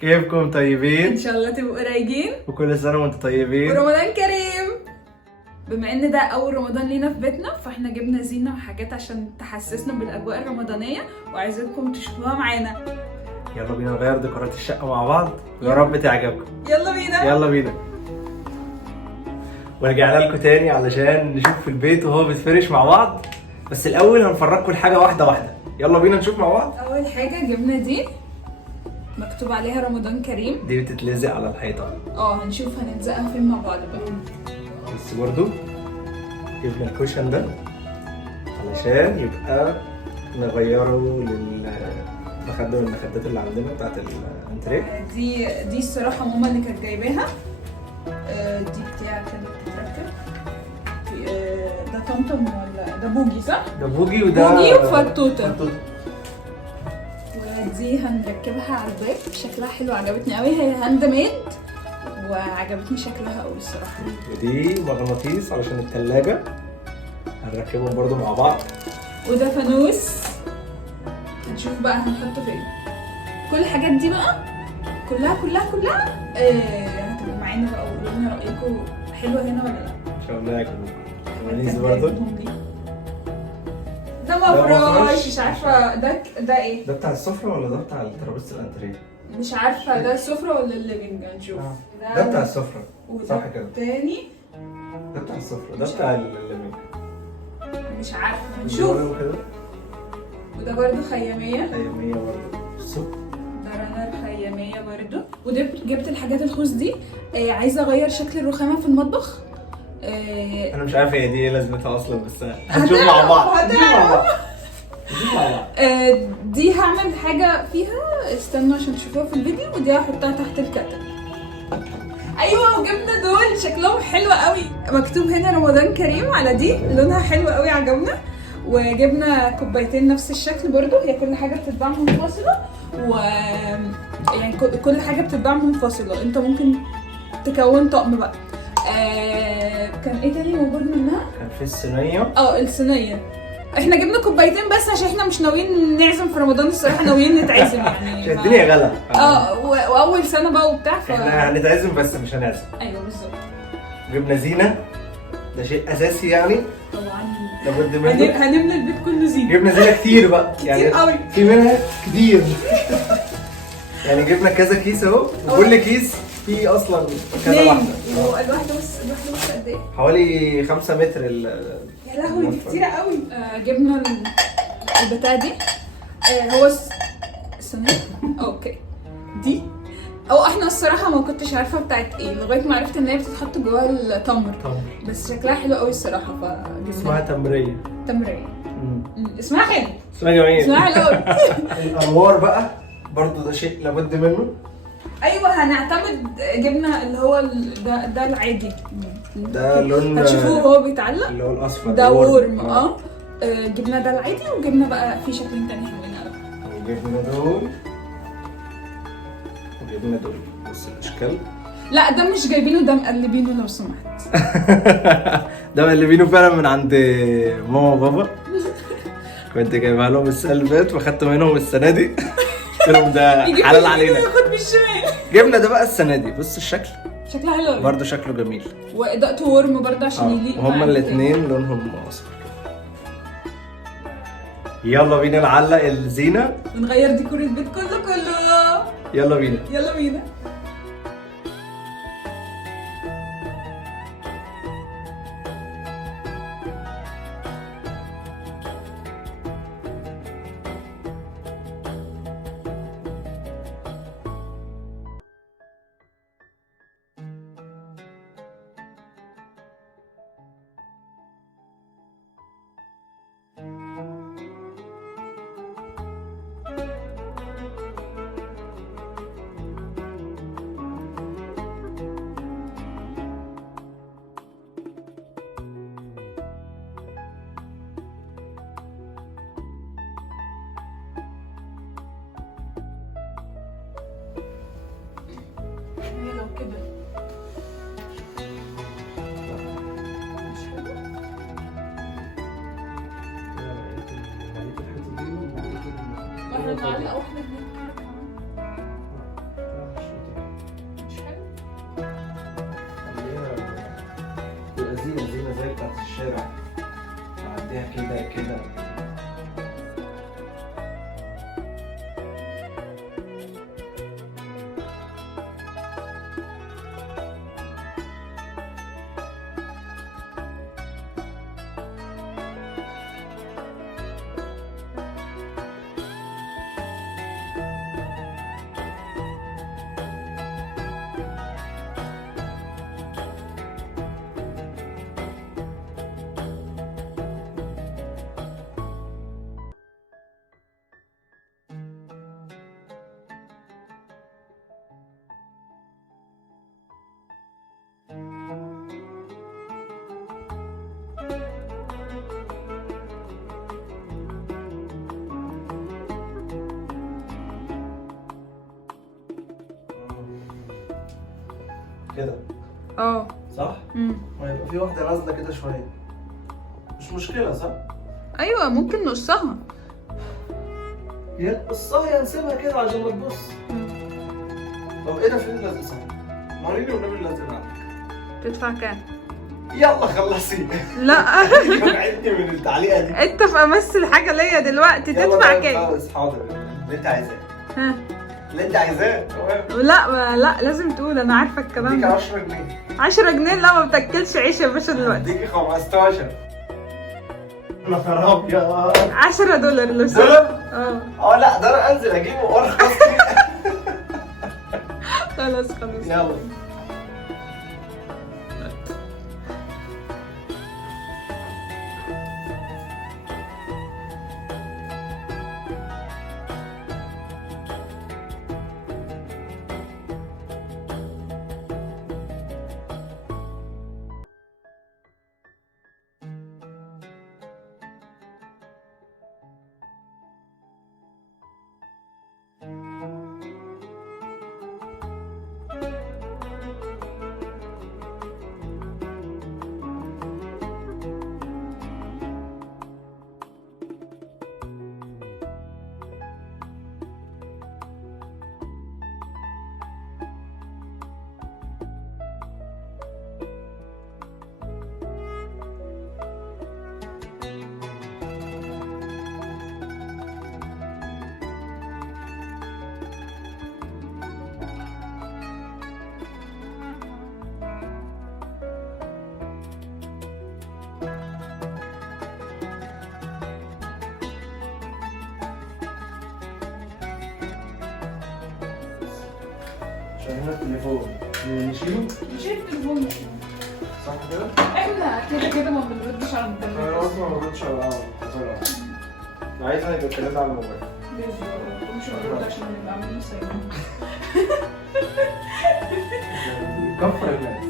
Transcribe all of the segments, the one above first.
كيفكم طيبين؟ ان شاء الله تبقوا رايقين وكل سنة وانتم طيبين. ورمضان كريم. بما ان ده اول رمضان لينا في بيتنا فاحنا جبنا زينة وحاجات عشان تحسسنا بالاجواء الرمضانية وعايزينكم تشوفوها معانا. يلا بينا نغير ديكورات الشقة مع بعض ويا رب تعجبكم. يلا بينا. يلا بينا. ورجعنا لكم تاني علشان نشوف البيت وهو بيتفرش مع بعض، بس الاول هنفرجكم الحاجة واحدة واحدة. يلا بينا نشوف مع بعض. اول حاجة جبنا دي مكتوب عليها رمضان كريم. دي بتتلزق على الحيطة. هنشوف هنلزقها فين مع بعض بقى. بس برضو جبنا الكوشن ده علشان يبقى نغيره للمخدة من المخدات اللي عندنا بتاعت الانتريه. دي الصراحة ماما اللي كانت جايباها. دي بتاع كانت بتتركب. ده طمطم ولا ده بوجي صح؟ ده بوجي وده بوجي وفتوتة. ودي هنركبها على الباب، شكلها حلو عجبتني قوي، هي هاند ميد وعجبتني شكلها قوي الصراحه. ودي مغناطيس علشان الثلاجه، هنركبهم برضو مع بعض. وده فانوس هنشوف بقى هنحطه فين. كل الحاجات دي بقى كلها هتبقوا معانا بقى وقولوا لنا رايكم حلوه هنا ولا لا. ان شاء الله يعجبكم. فوانيس برضو. ده مفروش، مش عارفه ده ايه؟ ده بتاع السفره ولا ده بتاع ترابيزه الانتريه؟ مش عارفه ده السفره ولا الليفنج، هنشوف. ده بتاع السفره صح كده. التاني ده بتاع السفره، ده بتاع الليفنج. مش عارفه، هنشوف. وده برضو خياميه برضو. بصوا ده رنر خياميه برضو. وده جبت الحاجات الخوص دي. عايزه اغير شكل الرخامه في المطبخ. انا مش عارفه هي دي ايه لازمتها اصلا، بس هنشوف مع بعض. دي هعمل حاجه فيها، استنوا عشان تشوفوها في الفيديو. ودي هحطها تحت الكتل. ايوه، وجبنا دول شكلهم حلو قوي، مكتوب هنا رمضان كريم على دي، لونها حلو قوي عجبنا. وجبنا كوبايتين نفس الشكل برضو، هي كل حاجه بتتباع منفصله يعني كل حاجه بتتباع منفصله، انت ممكن تكون طقم بقى. كان ايه تاني موجود منها؟ كان في الصينيه. الصينيه. احنا جبنا كوبايتين بس عشان احنا مش ناويين نعزم في رمضان الصراحه، ناويين نتعزم يعني. عشان الدنيا غلا. واول سنه بقى وبتاع احنا هنتعزم بس مش هنعزم. ايوه بالظبط. جبنا زينه، ده شيء اساسي يعني. طبعا لابد منه. هنملى البيت كله زينه. جبنا زينه كتير بقى كتير قوي. في منها كتير. يعني جبنا كذا كيس اهو، وكل كيس فيه اصلا كذا واحده. الواحده بس قد ايه؟ حوالي 5 متر يا لهوي دي كتيره قوي. جبنا البتاع دي. هو الصينيه. اوكي دي احنا الصراحه ما كنتش عارفه بتاعت ايه لغايه ما عرفت ان هي بتتحط جواها التمر. بس شكلها حلو قوي الصراحه اسمها تمريه. اسمها حلو. اسمها جميل. اسمها حلو قوي. الانوار بقى برضو ده شيء لابد منه. ايوه هنعتمد. جبنا اللي هو ده العادي، ده لون هتشوفوه هو بيتعلق، اللي هو الاصفر ده ورم. جبنا ده العادي، وجبنا بقى في شكلين تاني حلوين قوي. وجبنا دول بص الاشكال. لا ده مش جايبينه، ده مقلبينه لو سمحت. ده مقلبينه فعلا من عند ماما وبابا. كنت جايبها لهم السنه اللي فاتت واخدت منهم السنه دي. قلت لهم ده حلال علينا. خد بالشمال. جبنا ده بقى السنه دي، بص الشكل شكلها حلو قوي برضه، شكله جميل. واضاءته ورم برضه عشان يليق. هما الاثنين لونهم اصفر. يلا بينا نعلق الزينه ونغير ديكور البيت كله. يلا بينا. لو كده واحنا نعلق واحنا خليها كده كده. كده اه. صح؟ وهيبقى في واحدة نازلة كده شوية، مش مشكلة صح؟ ايوه ممكن نقصها. يا قصها يا نسيبها كده عشان ما تبص. طب ايه ده، فين اللزق صح؟ وريني والنبي اللزق عندك. تدفع كام؟ يلا خلصي. لا بعدني من التعليقة دي. انت في امثل حاجه ليا دلوقتي، يلا تدفع طيب كام؟ خلاص حاضر، اللي انت عايزاه. ها. اللي انت عايزاه تمام. لا لازم تقول، انا عارفه الكلام اديك ده. 10 جنيه. 10 جنيه؟ لا ما بتاكلش عيش يا باشا دلوقتي. اديكي 15. انا خراب يا $10 لو سمحت. دولار؟ اه لا ده انا انزل اجيبه ارخص. خلاص يلا. عشان هنا التليفون نشيله. نشيل التليفون صح كده؟ احنا كده ما بنردش على انا المكالمات. اصلا ما بردش على القهوة. انا عايز يبقى الكلام على الموبايل. مش هنرد عشان نبقى عاملين سايبين. كفر الناس.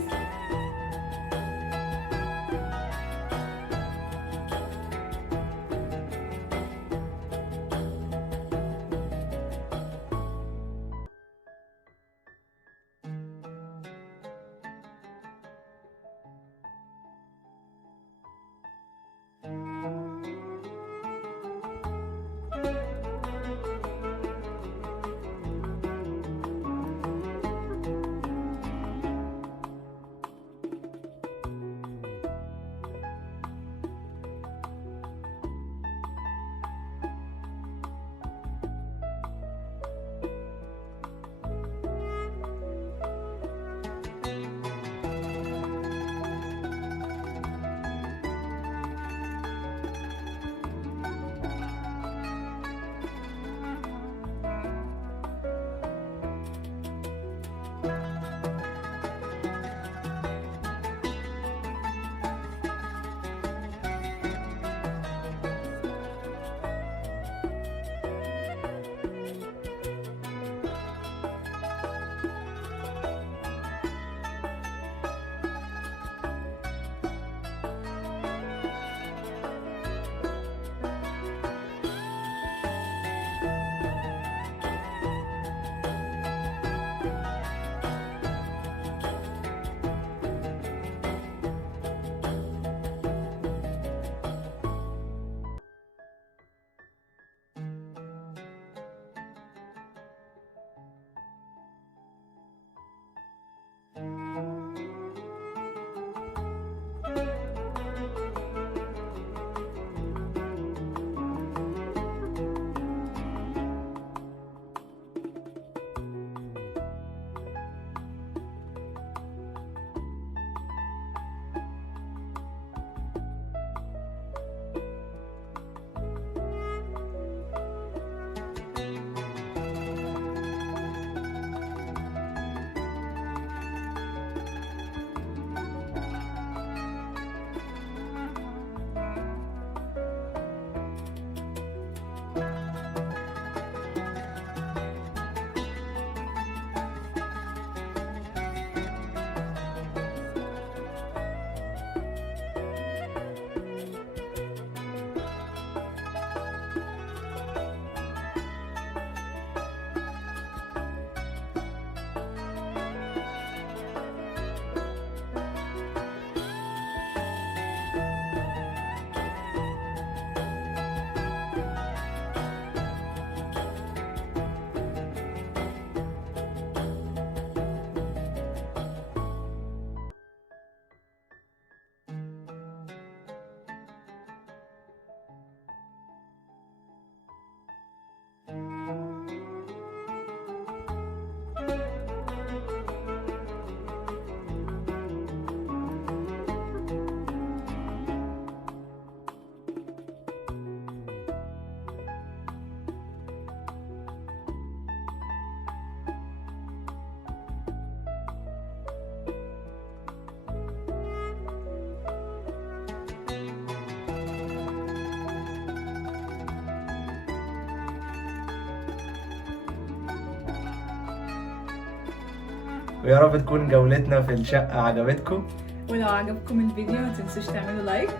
ويا رب تكون جولتنا في الشقة عجبتكم، ولو عجبكم الفيديو ما تنسوش تعملوا لايك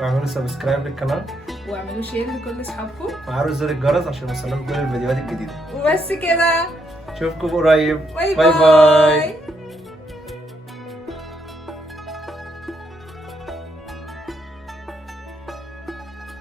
واعملوا سبسكرايب للقناة واعملوا شير لكل اصحابكم وفعلوا زر الجرس عشان يوصلكم كل الفيديوهات الجديدة. وبس كده. اشوفكم قريب. باي باي. باي.